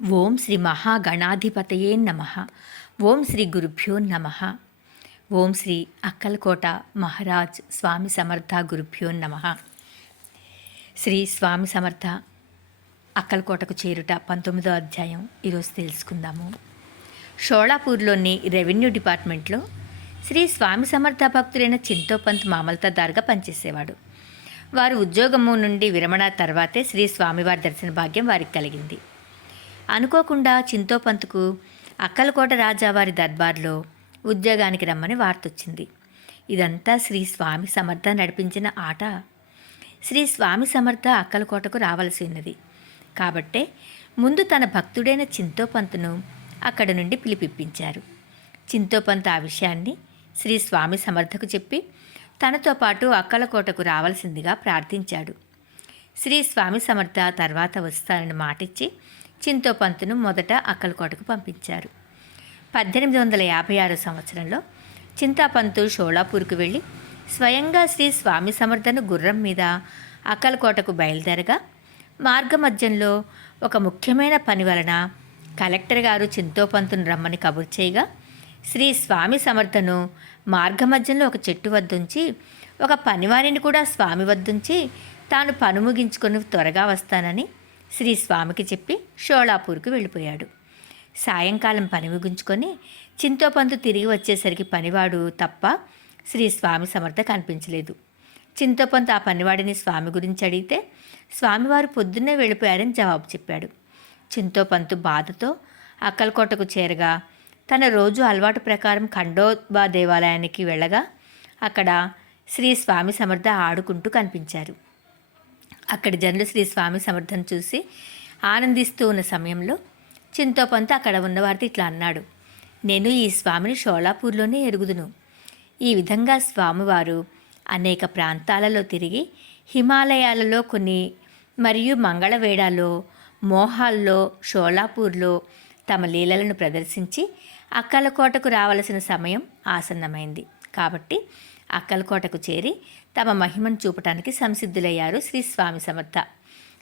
ఓం శ్రీ మహాగణాధిపతయే నమః. ఓం శ్రీ గురుభ్యో నమః. ఓం శ్రీ అక్కలకోట మహారాజ్ స్వామి సమర్థ గురుభ్యో నమః. శ్రీ స్వామి సమర్థ అక్కలకోటకు చేరుట 19వ అధ్యాయం ఈరోజు తెలుసుకుందాము. షోళాపూర్లోని రెవెన్యూ డిపార్ట్మెంట్లో శ్రీ స్వామి సమర్థ భక్తులైన చింతోపంత్ మామల్తాదారుగా పనిచేసేవాడు. వారు ఉద్యోగము నుండి విరమణ తర్వాతే శ్రీ స్వామివారి దర్శన భాగ్యం వారికి కలిగింది. అనుకోకుండా చింతోపంత్కు అక్కలకోట రాజావారి దర్బార్లో ఉద్యోగానికి రమ్మని వార్తొచ్చింది. ఇదంతా శ్రీ స్వామి సమర్థ నడిపించిన ఆట. శ్రీ స్వామి సమర్థ అక్కలకోటకు రావలసి ఉన్నది కాబట్టే ముందు తన భక్తుడైన చింతోపంత్ను అక్కడి నుండి పిలిపిప్పించారు. చింతోపంత్ ఆ విషయాన్ని శ్రీ స్వామి సమర్థకు చెప్పి తనతో పాటు అక్కలకోటకు రావాల్సిందిగా ప్రార్థించాడు. శ్రీ స్వామి సమర్థ తర్వాత వస్తానని మాటిచ్చి చింతోపంత్ను మొదట అక్కలకోటకు పంపించారు. 1856 సంవత్సరంలో చింతాపంతు షోళాపూర్కు వెళ్ళి స్వయంగా శ్రీ స్వామి సమర్థను గుర్రం మీద అక్కలకోటకు బయలుదేరగా మార్గమధ్యంలో ఒక ముఖ్యమైన పని వలన కలెక్టర్ గారు చింతోపంతును రమ్మని కబురు చేయగా శ్రీ స్వామి సమర్థను మార్గమధ్యంలో ఒక చెట్టు వద్దుంచి ఒక పనివారిని కూడా స్వామి వద్దుంచి తాను పని ముగించుకొని త్వరగా వస్తానని శ్రీ స్వామికి చెప్పి షోళాపూర్కు వెళ్ళిపోయాడు. సాయంకాలం పని ముగించుకొని చింతోపంతు తిరిగి వచ్చేసరికి పనివాడు తప్ప శ్రీ స్వామి సమర్థ కనిపించలేదు. చింతోపంతు ఆ పనివాడిని స్వామి గురించి అడిగితే స్వామివారు పొద్దున్నే వెళ్ళిపోయారని జవాబు చెప్పాడు. చింతోపంతు బాధతో అక్కలకోటకు చేరగా తన రోజు అలవాటు ప్రకారం ఖండోబా దేవాలయానికి వెళ్ళగా అక్కడ శ్రీ స్వామి సమర్థ ఆడుకుంటూ కనిపించారు. అక్కడి జనులు శ్రీ స్వామి సమర్థను చూసి ఆనందిస్తూ ఉన్న సమయంలో చింతోపంతు అక్కడ ఉన్నవారితో ఇట్లా అన్నాడు: నేను ఈ స్వామిని షోళాపూర్లోనే ఎరుగుదును. ఈ విధంగా స్వామివారు అనేక ప్రాంతాలలో తిరిగి హిమాలయాలలో కొన్ని మరియు మంగళవేడాలో, మోహాల్లో, షోళాపూర్లో తమ లీలలను ప్రదర్శించి అక్కలకోటకు రావలసిన సమయం ఆసన్నమైంది కాబట్టి అక్కలకోటకు చేరి తమ మహిమను చూపటానికి సంసిద్ధులయ్యారు శ్రీ స్వామి సమర్థ.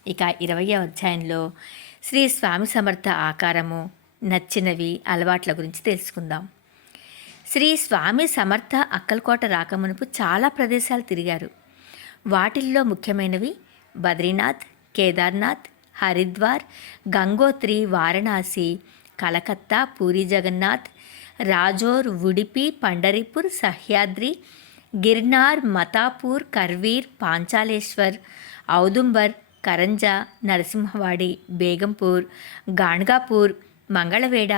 ఇక 20వ అధ్యాయంలో శ్రీ స్వామి సమర్థ ఆకారము, నచ్చినవి, అలవాట్ల గురించి తెలుసుకుందాం. శ్రీ స్వామి సమర్థ అక్కలకోట రాకమునుపు చాలా ప్రదేశాలు తిరిగారు. వాటిల్లో ముఖ్యమైనవి బద్రీనాథ్, కేదార్నాథ్, హరిద్వార్, గంగోత్రి, వారణాసి, కలకత్తా, పూరి జగన్నాథ్, రాజోర్, ఉడిపి, పండరిపూర్, సహ్యాద్రి, గిర్నార్, మతాపూర్, కర్వీర్, పాంచాలేశ్వర్, ఔదుంబర్, కరంజా, నరసింహవాడి, బేగంపూర్, గాణ్గాపూర్, మంగళవేడ,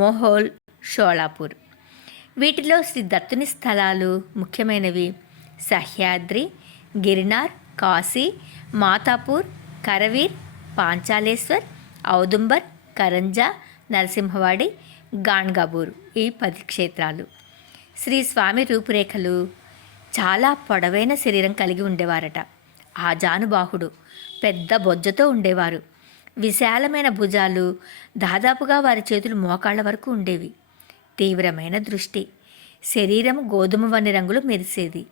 మోహోల్, షోళాపూర్. వీటిలో శ్రీ దత్తుని స్థలాలు ముఖ్యమైనవి సహ్యాద్రి, గిర్నార్, కాశీ, మాతాపూర్, కరవీర్, పాంచాలేశ్వర్, ఔదుంబర్, కరంజా, నరసింహవాడి, గాణ్గాపూర్. ఈ 10 క్షేత్రాలు. శ్రీ స్వామి రూపురేఖలు చాలా పొడవైన శరీరం కలిగి ఉండేవారట. ఆజానుబాహుడు, పెద్ద బొజ్జతో ఉండేవారు. విశాలమైన భుజాలు, దాదాపుగా వారి చేతులు మోకాళ్ల వరకు ఉండేవి. తీవ్రమైన దృష్టి, శరీరం గోధుమ వన్నె రంగులు మెరిసేది.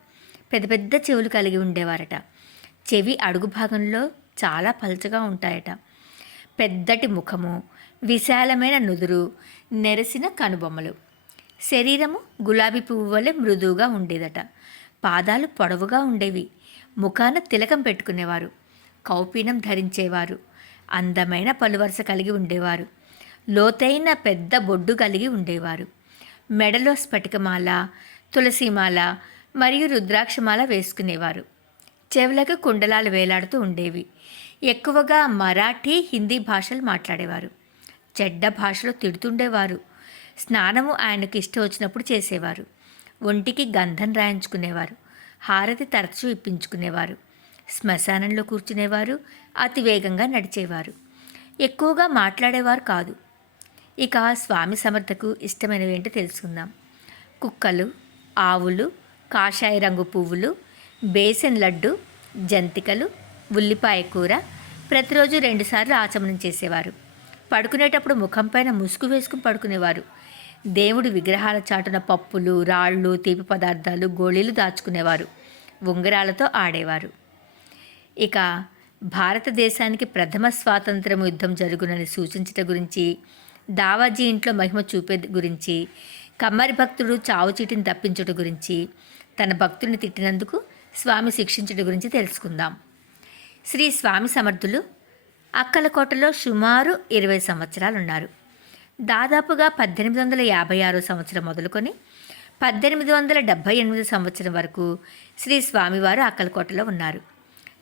పెద్ద పెద్ద చెవులు కలిగి ఉండేవారట. చెవి అడుగు భాగంలో చాలా పల్చగా ఉంటాయట. పెద్దటి ముఖము, విశాలమైన నుదురు, నెరసిన కనుబొమ్మలు. శరీరము గులాబీ పువ్వు వలె మృదువుగా ఉండేదట. పాదాలు పొడవుగా ఉండేవి. ముఖాన తిలకం పెట్టుకునేవారు. కౌపీనం ధరించేవారు. అందమైన పలువరుస కలిగి ఉండేవారు. లోతైన పెద్ద బొడ్డు కలిగి ఉండేవారు. మెడలో స్ఫటికమాల, తులసిమాల మరియు రుద్రాక్షమాల వేసుకునేవారు. చెవులకు కుండలాలు వేలాడుతూ ఉండేవి. ఎక్కువగా మరాఠీ, హిందీ భాషలు మాట్లాడేవారు. చెడ్డ భాషలో తిడుతుండేవారు. స్నానము ఆయనకు ఇష్టం వచ్చినప్పుడు చేసేవారు. ఒంటికి గంధం రాయించుకునేవారు. హారతి తరచూ ఇప్పించుకునేవారు. శ్మశానంలో కూర్చునేవారు. అతి వేగంగా నడిచేవారు. ఎక్కువగా మాట్లాడేవారు కాదు. ఇక స్వామి సమర్థకు ఇష్టమైనవి ఏంటో తెలుసుకుందాం. కుక్కలు, ఆవులు, కాషాయ రంగు పువ్వులు, బేసన్ లడ్డు, జంతికలు, ఉల్లిపాయ కూర ప్రతిరోజు 2 సార్లు ఆచమనం చేసేవారు. పడుకునేటప్పుడు ముఖంపైన ముసుగు వేసుకుని పడుకునేవారు. దేవుడి విగ్రహాల చాటున పప్పులు, రాళ్ళు, తీపి పదార్థాలు, గోళీలు దాచుకునేవారు. ఉంగరాలతో ఆడేవారు. ఇక భారతదేశానికి ప్రథమ స్వాతంత్ర యుద్ధం జరుగునని సూచించట గురించి, దావాజీ ఇంట్లో మహిమ చూపే గురించి, కమ్మరి భక్తుడు చావు చీటిని తప్పించుట గురించి, తన భక్తుడిని తిట్టినందుకు స్వామి శిక్షించుట గురించి తెలుసుకుందాం. శ్రీ స్వామి సమర్థులు అక్కలకోటలో సుమారు 20 సంవత్సరాలు ఉన్నారు. దాదాపుగా 1856 సంవత్సరం మొదలుకొని 1878 సంవత్సరం వరకు శ్రీ స్వామివారు అక్కలకోటలో ఉన్నారు.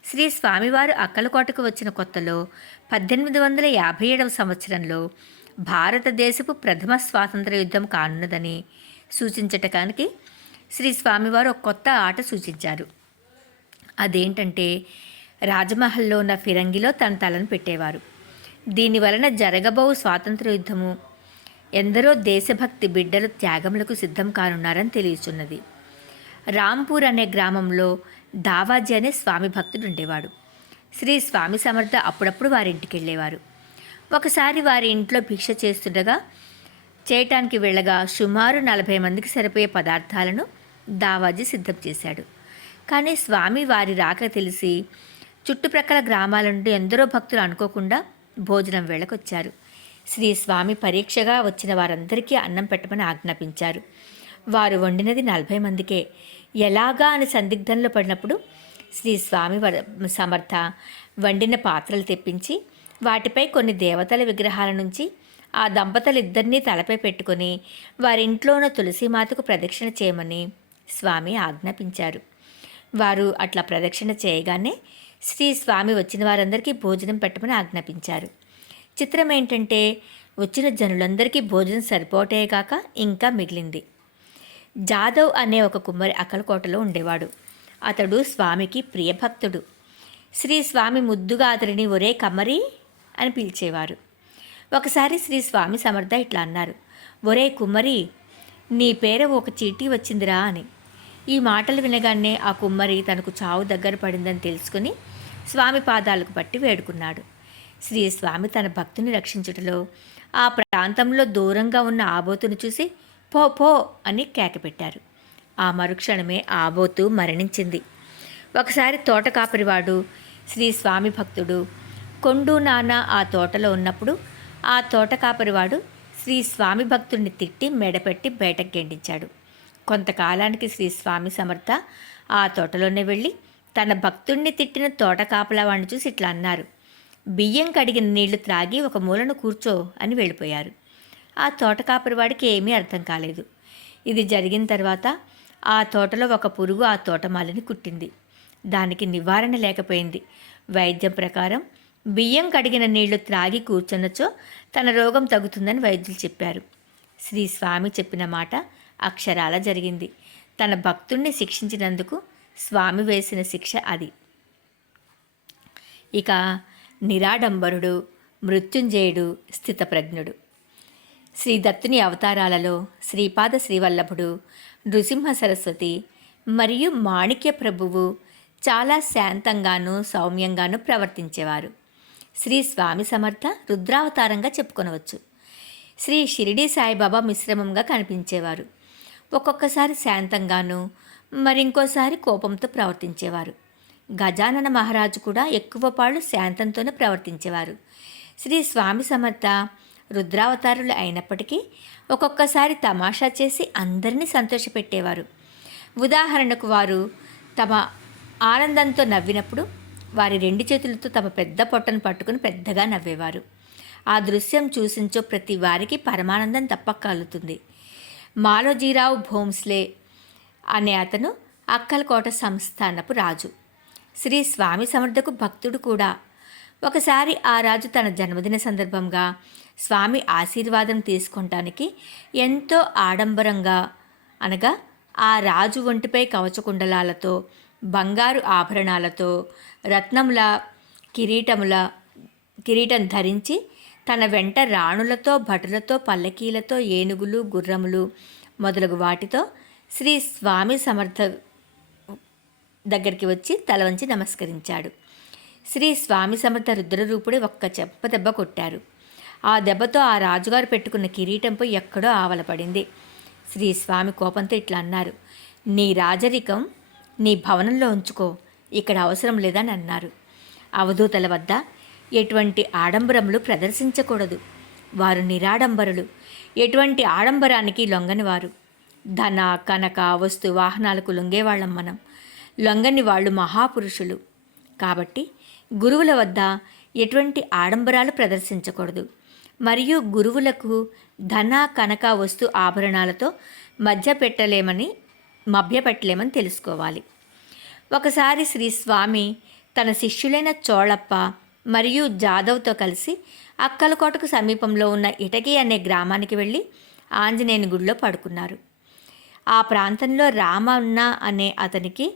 శ్రీ స్వామివారు అక్కలకోటకు వచ్చిన కొత్తలో 1857 సంవత్సరంలో భారతదేశపు ప్రథమ స్వాతంత్ర యుద్ధం కానున్నదని సూచించటానికి శ్రీ స్వామివారు ఒక కొత్త ఆట సూచించారు. అదేంటంటే రాజమహల్లో ఉన్న ఫిరంగిలో తన తలను పెట్టేవారు. దీని వలన జరగబోవు స్వాతంత్ర యుద్ధము ఎందరో దేశభక్తి బిడ్డలు త్యాగములకు సిద్ధం కానున్నారని తెలియచున్నది. రాంపూర్ అనే గ్రామంలో దావాజీ అనే స్వామి భక్తుడు ఉండేవాడు. శ్రీ స్వామి సమర్థ అప్పుడప్పుడు వారింటికి వెళ్ళేవారు. ఒకసారి వారి ఇంట్లో భిక్ష చేయటానికి వెళ్ళగా సుమారు 40 మందికి సరిపోయే పదార్థాలను దావాజీ సిద్ధం చేశాడు. కానీ స్వామి వారి రాక తెలిసి చుట్టుప్రక్కల గ్రామాల నుండి ఎందరో భక్తులు అనుకోకుండా భోజనం వేళకొచ్చారు. శ్రీ స్వామి పరీక్షగా వచ్చిన వారందరికీ అన్నం పెట్టమని ఆజ్ఞాపించారు. వారు వండినది 40 మందికే. ఎలాగా అని సందిగ్ధంలో పడినప్పుడు శ్రీ స్వామి సమర్థ వండిన పాత్రలు తెప్పించి వాటిపై కొన్ని దేవతల విగ్రహాల నుంచి ఆ దంపతులిద్దరినీ తలపై పెట్టుకొని వారింట్లోనూ తులసీమాతకు ప్రదక్షిణ చేయమని స్వామి ఆజ్ఞాపించారు. వారు అట్లా ప్రదక్షిణ చేయగానే శ్రీ స్వామి వచ్చిన వారందరికీ భోజనం పెట్టమని ఆజ్ఞాపించారు. చిత్రం ఏంటంటే వచ్చిన జనులందరికీ భోజనం సరిపోటేగాక ఇంకా మిగిలింది. జాదవ్ అనే ఒక కుమ్మరి అక్కలకోటలో ఉండేవాడు. అతడు స్వామికి ప్రియభక్తుడు. శ్రీ స్వామి ముద్దుగా అతడిని ఒరే కమ్మరి అని పిలిచేవారు. ఒకసారి శ్రీ స్వామి సమర్థ ఇట్లా అన్నారు, ఒరే కుమ్మరి, నీ పేర ఒక చీటీ వచ్చిందిరా అని. ఈ మాటలు వినగానే ఆ కుమ్మరి తనకు చావు దగ్గర పడిందని తెలుసుకుని స్వామి పాదాలకు పట్టి వేడుకున్నాడు. శ్రీ స్వామి తన భక్తుని రక్షించుటలో ఆ ప్రాంతంలో దూరంగా ఉన్న ఆబోతును చూసి పో పో అని కేకపెట్టారు. ఆ మరుక్షణమే ఆబోతు మరణించింది. ఒకసారి తోట కాపరివాడు శ్రీ స్వామి భక్తుడు కొండు నాన్న ఆ తోటలో ఉన్నప్పుడు ఆ తోట కాపరివాడు శ్రీ స్వామి భక్తుడిని తిట్టి మెడపెట్టి బయటకు గెంటించాడు. కొంతకాలానికి శ్రీ స్వామి సమర్థ ఆ తోటలోనే వెళ్ళి తన భక్తుడిని తిట్టిన తోట కాపలవాడిని చూసి ఇట్లా అన్నారు, బియ్యం కడిగిన నీళ్లు త్రాగి ఒక మూలను కూర్చో అని వెళ్ళిపోయారు. ఆ తోట కాపరివాడికి ఏమీ అర్థం కాలేదు. ఇది జరిగిన తర్వాత ఆ తోటలో ఒక పురుగు ఆ తోటమాలిని కుట్టింది. దానికి నివారణ లేకపోయింది. వైద్యం ప్రకారం బియ్యం కడిగిన నీళ్లు త్రాగి కూర్చున్నచో తన రోగం తగ్గుతుందని వైద్యులు చెప్పారు. శ్రీ స్వామి చెప్పిన మాట అక్షరాల జరిగింది. తన భక్తుణ్ణి శిక్షించినందుకు స్వామి వేసిన శిక్ష అది. ఇక నిరాడంబరుడు, మృత్యుంజయుడు, స్థితప్రజ్ఞుడు. శ్రీ దత్తుని అవతారాలలో శ్రీపాద శ్రీవల్లభుడు, నృసింహ సరస్వతి మరియు మాణిక్య ప్రభువు చాలా శాంతంగానూ సౌమ్యంగానూ ప్రవర్తించేవారు. శ్రీ స్వామి సమర్థ రుద్రావతారంగా చెప్పుకొనవచ్చు. శ్రీ షిరిడీ సాయిబాబా మిశ్రమంగా కనిపించేవారు. ఒక్కొక్కసారి శాంతంగానూ మరింకోసారి కోపంతో ప్రవర్తించేవారు. గజానన మహారాజు కూడా ఎక్కువ పాళ్ళు శాంతంతోనే ప్రవర్తించేవారు. శ్రీ స్వామి సమర్థ రుద్రావతారులు అయినప్పటికీ ఒక్కొక్కసారి తమాషా చేసి అందరినీ సంతోషపెట్టేవారు. ఉదాహరణకు వారు తమ ఆనందంతో నవ్వినప్పుడు వారి 2 చేతులతో తమ పెద్ద పొట్టను పట్టుకుని పెద్దగా నవ్వేవారు. ఆ దృశ్యం చూసించో ప్రతి వారికి పరమానందం తప్పక కలుగుతుంది. మాలోజీరావు భోంస్లే అనే అతను అక్కలకోట సంస్థానపు రాజు. శ్రీ స్వామి సమర్థకు భక్తుడు కూడా. ఒకసారి ఆ రాజు తన జన్మదిన సందర్భంగా స్వామి ఆశీర్వాదం తీసుకొనటానికి ఎంతో ఆడంబరంగా, అనగా ఆ రాజు ఒంటిపై కవచకుండలాలతో, బంగారు ఆభరణాలతో, రత్నముల కిరీటం ధరించి తన వెంట రాణులతో, భటులతో, పల్లకీలతో, ఏనుగులు, గుర్రములు మొదలగు వాటితో శ్రీ స్వామి సమర్థ దగ్గరికి వచ్చి తల వంచి నమస్కరించాడు. శ్రీ స్వామి సమర్థ రుద్రరూపుడి ఒక్క దెబ్బ కొట్టారు. ఆ దెబ్బతో ఆ రాజుగారు పెట్టుకున్న కిరీటంపై ఎక్కడో ఆవలపడింది. శ్రీ స్వామి కోపంతో ఇట్లా అన్నారు, నీ రాజరికం నీ భవనంలో ఉంచుకో, ఇక్కడ అవసరం లేదని అన్నారు. అవధూతల వద్ద ఎటువంటి ఆడంబరములు ప్రదర్శించకూడదు. వారు నిరాడంబరులు, ఎటువంటి ఆడంబరానికి లొంగనివారు. ధన కనక వస్తు వాహనాలకు లొంగేవాళ్ళం మనం. లొంగని వాళ్ళు మహాపురుషులు. కాబట్టి గురువుల వద్ద ఎటువంటి ఆడంబరాలు ప్రదర్శించకూడదు. మరియు గురువులకు ధన కనక వస్తు ఆభరణాలతో మభ్యపెట్టలేమని తెలుసుకోవాలి. ఒకసారి శ్రీ స్వామి తన శిష్యులైన చోళప్ప మరియు జాదవ్తో కలిసి అక్కలకోటకు సమీపంలో ఉన్న ఇటకి అనే గ్రామానికి వెళ్ళి ఆంజనేయుని గుడిలో పడుకున్నారు. ఆ ప్రాంతంలో రామన్న అనే అతనికి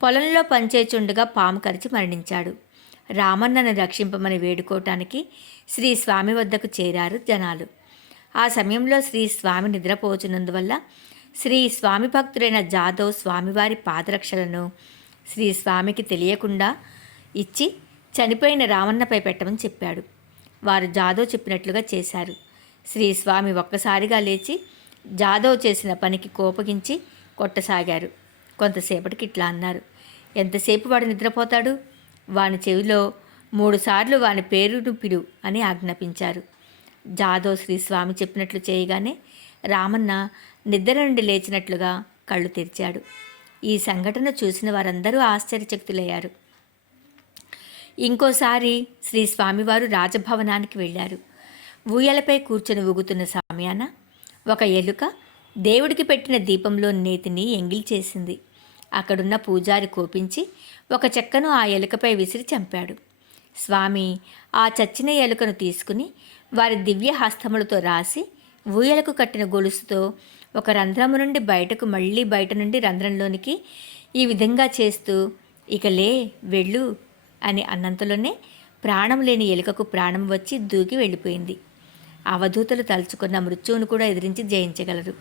పొలంలో పనిచేచుండగా పాము కరిచి మరణించాడు. రామన్నను రక్షింపమని వేడుకోవటానికి శ్రీ స్వామి వద్దకు చేరారు జనాలు. ఆ సమయంలో శ్రీ స్వామి నిద్రపోచున్నందువల్ల శ్రీ స్వామి భక్తుడైన జాదవ్ స్వామివారి పాదరక్షలను శ్రీ స్వామికి తెలియకుండా ఇచ్చి చనిపోయిన రామన్నపై పెట్టమని చెప్పాడు. వారు జాదవ్ చెప్పినట్లుగా చేశారు. శ్రీ స్వామి ఒక్కసారిగా లేచి జాదవ్ చేసిన పనికి కోపగించి కొట్టసాగారు. కొంతసేపటికి ఇట్లా అన్నారు, ఎంతసేపు వాడు నిద్రపోతాడు? వాని చెవిలో 3 సార్లు వాని పేరును పిలు అని ఆజ్ఞాపించారు. జాదవ్ శ్రీ స్వామి చెప్పినట్లు చేయగానే రామన్న నిద్ర నుండి లేచినట్లుగా కళ్ళు తెరిచాడు. ఈ సంఘటన చూసిన వారందరూ ఆశ్చర్యచకితులయ్యారు. ఇంకోసారి శ్రీ స్వామివారు రాజభవనానికి వెళ్ళారు. ఊయలపై కూర్చొని ఊగుతున్న సమయాన ఒక ఎలుక దేవుడికి పెట్టిన దీపంలో నేతిని ఎంగిలి చేసింది. అక్కడున్న పూజారి కోపించి ఒక చెక్కను ఆ ఎలుకపై విసిరి చంపాడు. స్వామి ఆ చచ్చిన ఎలుకను తీసుకుని వారి దివ్య హస్తములతో రాసి ఊయలకు కట్టిన గొలుసుతో ఒక రంధ్రము నుండి బయటకు మళ్ళీ బయట నుండి రంధ్రంలోనికి ఈ విధంగా చేస్తూ ఇక లే వెళ్ళు అని అన్నంతలోనే ప్రాణం లేని ఎలుకకు ప్రాణం వచ్చి దూకి వెళ్ళిపోయింది. అవధూతలు తలుచుకున్న మృత్యువును కూడా ఎదిరించి జయించగలరు.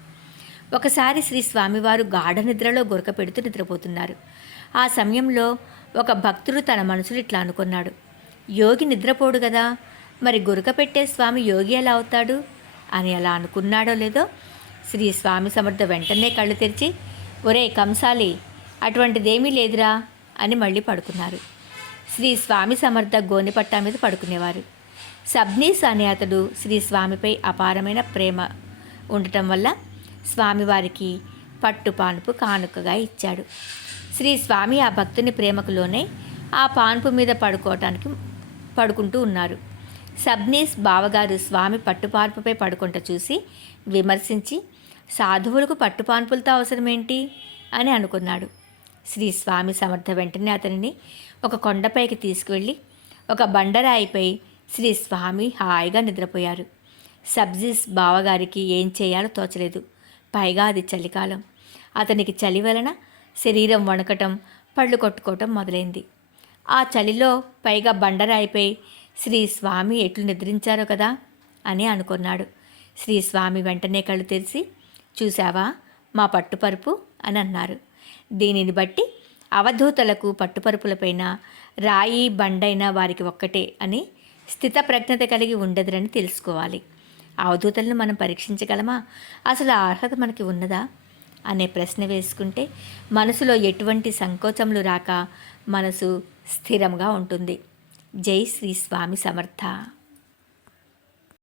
ఒకసారి శ్రీ స్వామివారు గాఢ నిద్రలో గురక పెడుతూ నిద్రపోతున్నారు. ఆ సమయంలో ఒక భక్తుడు తన మనసులో ఇట్లా అనుకున్నాడు, యోగి నిద్రపోడు కదా, మరి గురక పెట్టే స్వామి యోగి ఎలా అవుతాడు అని. అలా అనుకున్నాడో లేదో శ్రీ స్వామి సమర్థ వెంటనే కళ్ళు తెరిచి, ఒరే కంసాలి, అటువంటిదేమీ లేదురా అని మళ్ళీ పడుకున్నారు. శ్రీ స్వామి సమర్థ గోనెపట్టా మీద పడుకునేవారు. సబ్నీస్ అనే అతడు శ్రీ స్వామిపై అపారమైన ప్రేమ ఉండటం వల్ల స్వామివారికి పట్టు పానుపు కానుకగా ఇచ్చాడు. శ్రీ స్వామి ఆ భక్తుని ప్రేమకులోనే ఆ పానుపు మీద పడుకుంటూ ఉన్నారు. సబ్నీస్ బావగారు స్వామి పట్టుపాన్పుపై పడుకుంట చూసి విమర్శించి, సాధువులకు పట్టుపాన్పులతో అవసరమేంటి అని అనుకున్నాడు. శ్రీ స్వామి సమర్థ వెంటనే అతనిని ఒక కొండపైకి తీసుకువెళ్ళి ఒక బండరాయిపై శ్రీ స్వామి హాయిగా నిద్రపోయారు. సబ్జీస్ బావగారికి ఏం చేయాలో తోచలేదు. పైగా అది చలికాలం. అతనికి చలి వలన శరీరం వణకటం, పళ్ళు కొట్టుకోవటం మొదలైంది. ఆ చలిలో పైగా బండరాయిపై శ్రీ స్వామి ఎట్లు నిద్రించారో కదా అని అనుకున్నాడు. శ్రీ స్వామి వెంటనే కళ్ళు తెరిచి, చూశావా మా పట్టుపరుపు అని అన్నారు. దీనిని బట్టి అవధూతలకు పట్టుపరుపులపైన రాయి బండైన వారికి ఒక్కటే అని స్థిత ప్రజ్ఞత కలిగి ఉండదురని తెలుసుకోవాలి. అవధూతలను మనం పరీక్షించగలమా? అసలు ఆ అర్హత మనకి ఉన్నదా అనే ప్రశ్న వేసుకుంటే మనసులో ఎటువంటి సంకోచములు రాక మనసు స్థిరంగా ఉంటుంది. జై శ్రీ స్వామి సమర్థ.